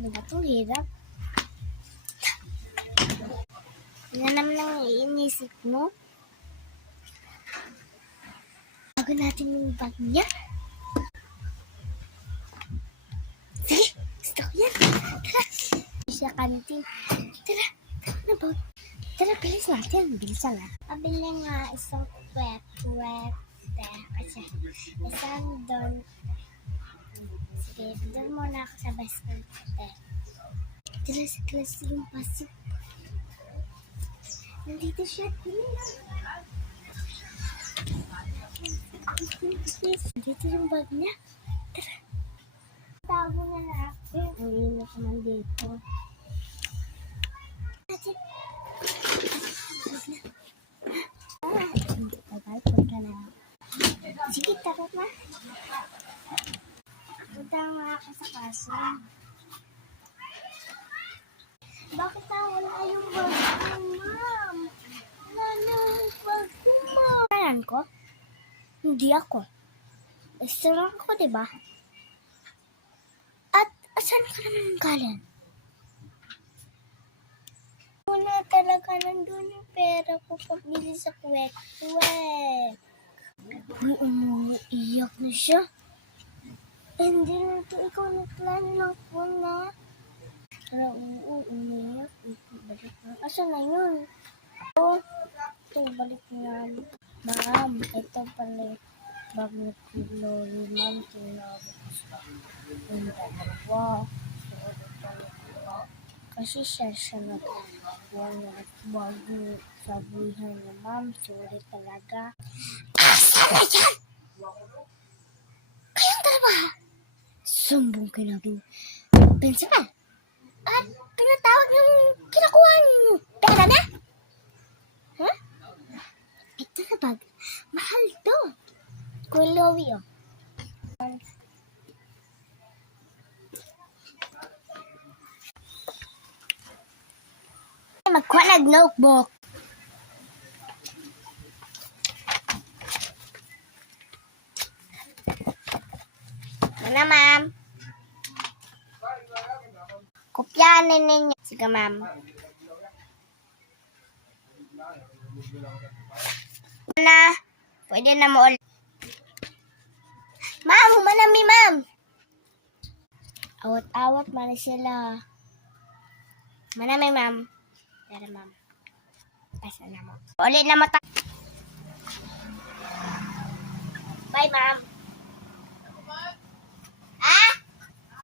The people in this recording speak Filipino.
Ano ba itong hirap? Ano naman ang iinisip mo? Bago natin yung bag niya. Sige, gusto ko yan. Tara, siya kantin. Tara, na bag. Tara, bilis natin. Bilisan na. Pabili nga isang kwek. Kasi isang doon. Sige, doon muna ako sa basket. Tara sa class yung pasok. Nandito siya. Dito yung bag niya. Tara. Tago na natin. Ang init naman dito. Bye-bye. Punta na. Sige, tara na. Punta nga ako sa kaso. Bakit wala yung bag ko, ma'am? Wala na yung bag ko, ma'am. Kailan ko? Hindi ako. Restaurant ako, diba? At asan ka naman galing? Wala talaga nandun yung pera ko pabili sa kwek. Uy, umiiyak na siya. Hindi na ito ikaw nagplano ng kuna. Pero umiiyak. Balik na. Asan na yun? Ito, balik na. Ma'am, ito pala bag na Lori, ma'am. Tinawag ko sa yung dalawa. Kasi siya bago sabihan niya, ma'am, sorry talaga. Asa na yan? Kayong dalawa? Sumbong ka namin. Principal, at pinatawag yung kinakuha niyo. Pera na? Huh? Ito na bag. Mahal to. Kuya Louie, oh. Magkuha nag-notebook. Ano, ma'am? Kopyanin ninyo. Sige, ma'am. Na, pwede na mo ulit. Ma'am, humanami, ma'am. Awat-awat man sila. Manami, ma'am. Tara, ma'am. Pasa na mo. Ulit na mo. Bye, ma'am.